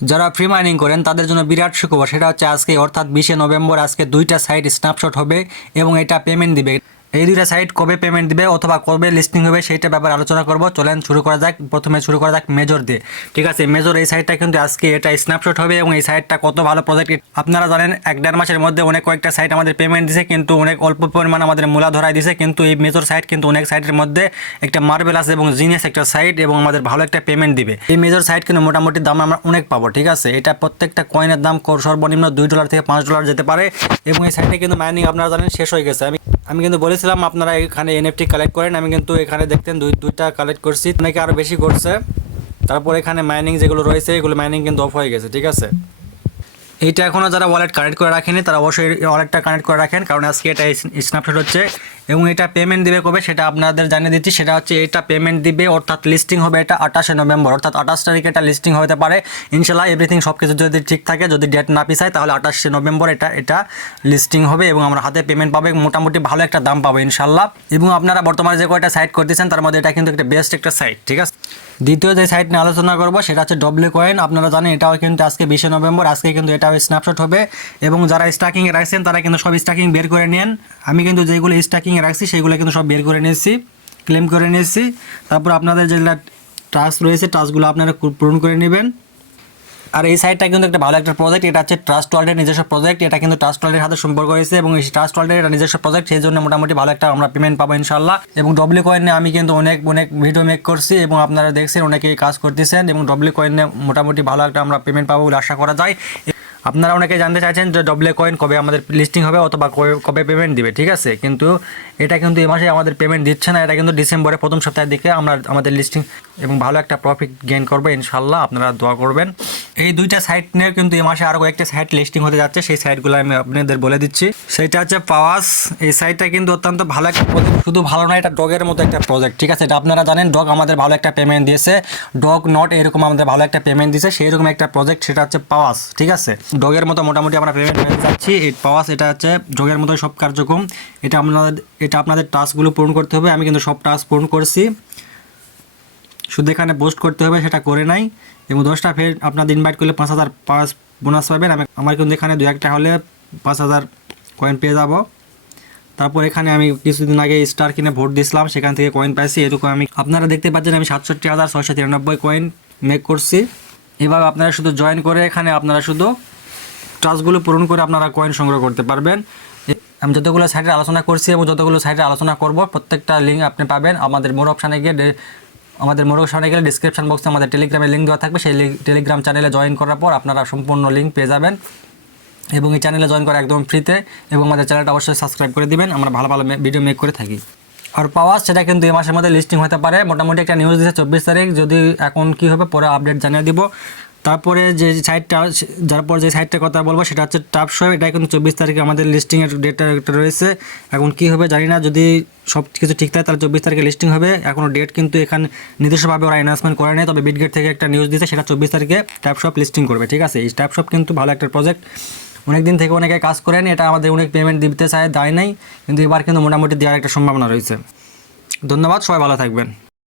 যারা free mining করেন, তাদের জন্য বিরাট সুখবর। সেটা হচ্ছে আজকে, অর্থাৎ বিশে নভেম্বর, আজকে দুইটা সাইট স্ন্যাপশট হবে এবং এটা পেমেন্ট দিবে। এই দুইটা সাইট কবে পেমেন্ট দিবে অথবা কবে লিস্টিং হবে সেইটা ব্যাপারে আলোচনা করব। চলেন শুরু করা যাক। প্রথমে শুরু করা যাক মেজর দিয়ে। ঠিক আছে মেজর এই সাইটটা কিন্তু আজকে এটা স্ন্যাপশট হবে এবং এই সাইটটা কত ভালো প্রজেক্ট আপনারা জানেন, এক দেড় মাসের মধ্যে অনেক কয়েকটা সাইট আমাদের পেমেন্ট দিছে, কিন্তু অনেক অল্প পরিমাণ আমাদের মূলা ধরাই দিছে। কিন্তু এই মেজর সাইট কিন্তু অনেক সাইটের মধ্যে একটা মার্বেল আছে এবং জিনিয়াস একটা সাইট এবং আমাদের ভালো একটা পেমেন্ট দিবে। এই মেজর সাইট কিন্তু মোটামুটি দাম আমরা অনেক পাবো, ঠিক আছে? এটা প্রত্যেকটা কয়েনের দাম সর্বনিম্ন দুই ডলার থেকে পাঁচ ডলার যেতে পারে এবং এই সাইটে কিন্তু মাইনিং আপনারা জানেন শেষ হয়ে গেছে। আমি আমি কিন্তু বলেছিলাম, আপনারা এখানে এনএফটি কালেক্ট করেন। আমি কিন্তু এখানে দেখতেন দুই দুইটা কালেক্ট করছি। অনেকে আরও বেশি করছে। তারপর এখানে মাইনিং যেগুলো রয়েছে, এগুলো মাইনিং কিন্তু অফ হয়ে গেছে, ঠিক আছে? এইটা এখনও যারা ওয়ালেট কানেক্ট করে রাখেনি, তারা অবশ্যই ওয়ালেটটা কানেক্ট করে রাখেন, কারণ আজকে এটা স্ন্যাপশট হচ্ছে এবং এটা পেমেন্ট দিবে কবে সেটা আপনাদের জানিয়ে দিচ্ছি। সেটা হচ্ছে এটা পেমেন্ট দিবে, অর্থাৎ লিস্টিং হবে এটা আঠাশে নভেম্বর, অর্থাৎ আঠাশ তারিখে এটা লিস্টিং হতে পারে। ইনশাল্লাহ এভরিথিং সব কিছু যদি ঠিক থাকে, যদি ডেট না পিছায়, তাহলে আঠাশে নভেম্বর এটা এটা লিস্টিং হবে এবং আমরা হাতে পেমেন্ট পাবে মোটামুটি ভালো একটা দাম পাবো ইনশাল্লাহ এবং আপনারা বর্তমানে যে কয়টা সাইট করতেছেন, তার মধ্যে এটা কিন্তু একটা বেস্ট একটা সাইট ঠিক আছে? দ্বিতীয় যে সাইট নিয়ে আলোচনা করব, সেটা হচ্ছে ডব্লিউ কয়েন আপনারা জানেন এটাও কিন্তু আজকে বিশে নভেম্বর, আজকে কিন্তু এটাও স্ন্যাপশট হবে। এবং যারা স্টাকিংয়ে রাখছেন, তারা কিন্তু সব স্টাকিং বের করে নেন। আমি কিন্তু যেগুলো স্টাকিংয়ে রাখছি, সেগুলো কিন্তু সব বের করে নিয়েছি ক্লেম করে নিয়েছি। তারপর আপনাদের যেগুলো টাস্ক রয়েছে টাস্কগুলো আপনারা পূরণ করে নেবেন। আর এই সাইটটা কিন্তু একটা ভালো একটা প্রজেক্ট এটা হচ্ছে ট্রাস্ট ওয়ার্ল্ডের নিজস্ব প্রজেক্ট এটা কিন্তু ট্রাস্ট ওয়ার্ল্ডের সাথে সম্পর্ক রয়েছে এবং এই ট্রাস্ট ওয়ার্ল্ডের এটা নিজস্ব প্রজেক্ট সেই জন্য মোটামুটি ভালো একটা আমরা পেমেন্ট পাবো ইনশাল্লাহ এবং ডব্লিউ কয়েনে আমি কিন্তু অনেক অনেক ভিডিও মেক করছি এবং আপনারা দেখছেন, অনেকেই কাজ করতেছেন এবং ডব্লিউ কয়েনে মোটামুটি ভালো একটা আমরা পেমেন্ট পাবো বলে আশা করা যায়। আপনারা অনেকে জানতে চাইছেন যে ডবলে কয়েন কবে আমাদের লিস্টিং হবে অথবা কবে- পেমেন্ট দিবে, ঠিক আছে? কিন্তু এটা কিন্তু এ মাসে আমাদের পেমেন্ট দিচ্ছে না, এটা কিন্তু ডিসেম্বরের প্রথম সপ্তাহের দিকে আমরা আমাদের লিস্টিং এবং ভালো একটা প্রফিট গেইন করব ইনশাল্লাহ আপনারা দোয়া করবেন। এই দুইটা সাইট নিয়ে কিন্তু এই মাসে আরও কয়েকটা সাইট লিস্টিং হতে যাচ্ছে। সেই সাইটগুলো আমি আপনাদের বলে দিচ্ছি। সেটা হচ্ছে পাওয়াস এই সাইটটা কিন্তু অত্যন্ত ভালো একটা প্রজেক্ট শুধু ভালো না, এটা ডগের মতো একটা প্রজেক্ট ঠিক আছে? এটা আপনারা জানেন ডগ আমাদের ভালো একটা পেমেন্ট দিয়েছে। ডগ নট এরকম আমাদের ভালো একটা পেমেন্ট দিয়েছে সেই রকম একটা প্রজেক্ট সেটা হচ্ছে পাওয়াস ঠিক আছে? ডগের মতো মোটামুটি আমরা পেমেন্ট পেয়ে যাচ্ছি। এই পাওয়াস এটা হচ্ছে ডগের মতো সব কার্যক্রম। এটা আপনাদের এটা আপনাদের টাস্কগুলো পূরণ করতে হবে। আমি কিন্তু সব টাস্ক পূরণ করছি। শুধু এখানে পোস্ট করতে হবে, সেটা করে নাই। এবং দশটা ফের আপনাদের ইনভাইট করলে পাঁচ হাজার পাঁচ বোনাস পাবেন। আমি আমার কিন্তু এখানে দু একটা হলে পাঁচ হাজার কয়েন পেয়ে যাব। তারপর এখানে আমি কিছুদিন আগে স্টার কিনে ভোট দিয়েছিলাম, সেখান থেকে কয়েন পাইছি। এরকম আমি আপনারা দেখতে পাচ্ছেন আমি সাতষট্টি হাজার ছয়শো তিরানব্বই কয়েন মেক করছি। এভাবে আপনারা শুধু জয়েন করে এখানে আপনারা শুধু টাস্কগুলো পূরণ করে আপনারা কয়েন সংগ্রহ করতে পারবেন। আমি যতগুলো সাইটের আলোচনা করছি এবং যতগুলো সাইটের আলোচনা করব, প্রত্যেকটা লিঙ্ক আপনি পাবেন। আমাদের মোর অপশানে গিয়ে আমাদের মোরগ সামনে গেলে ডিসক্রিপশন বক্সে আমাদের টেলিগ্রামের লিঙ্ক দেওয়া থাকবে। সেই টেলিগ্রাম চ্যানেলে জয়েন করার পর আপনারা সম্পূর্ণ লিঙ্ক পেয়ে যাবেন। এবং এই চ্যানেলে জয়েন করা একদম ফ্রিতে এবং আমাদের চ্যানেলটা অবশ্যই সাবস্ক্রাইব করে দিবেন। আমরা ভালো ভালো ভিডিও মেক করে থাকি। আর পাওয়া সেটা কিন্তু এই মাসের মধ্যে লিস্টিং হতে পারে। মোটামুটি একটা নিউজ দিচ্ছে চব্বিশ তারিখ। যদি এখন কি হবে, পরে আপডেট জানিয়ে দিব। তারপরে যে সাইটটা যার পর যে সাইটটার কথা বলব, সেটা হচ্ছে টাপ শো এটা কিন্তু চব্বিশ তারিখে আমাদের লিস্টিংয়ের ডেটটা একটা রয়েছে। এখন কি হবে জানি না, যদি সব কিছু ঠিক থাকে, তাহলে চব্বিশ তারিখে লিস্টিং হবে। এখনও ডেট কিন্তু এখানে নিজস্বভাবে ওরা অ্যানাউন্সমেন্ট করে নেই, তবে বিটগেট থেকে একটা নিউজ দিয়েছে, সেটা চব্বিশ তারিখে ট্যাপ শপ লিস্টিং করবে, ঠিক আছে? এই ট্যাপ শপ কিন্তু ভালো একটা প্রজেক্ট অনেক দিন থেকে অনেকে কাজ করেন এটা আমাদের অনেক পেমেন্ট দিতে চায়, দেয় নাই, কিন্তু এবার কিন্তু মোটামুটি দেওয়ার একটা সম্ভাবনা রয়েছে। ধন্যবাদ, সবাই ভালো থাকবেন।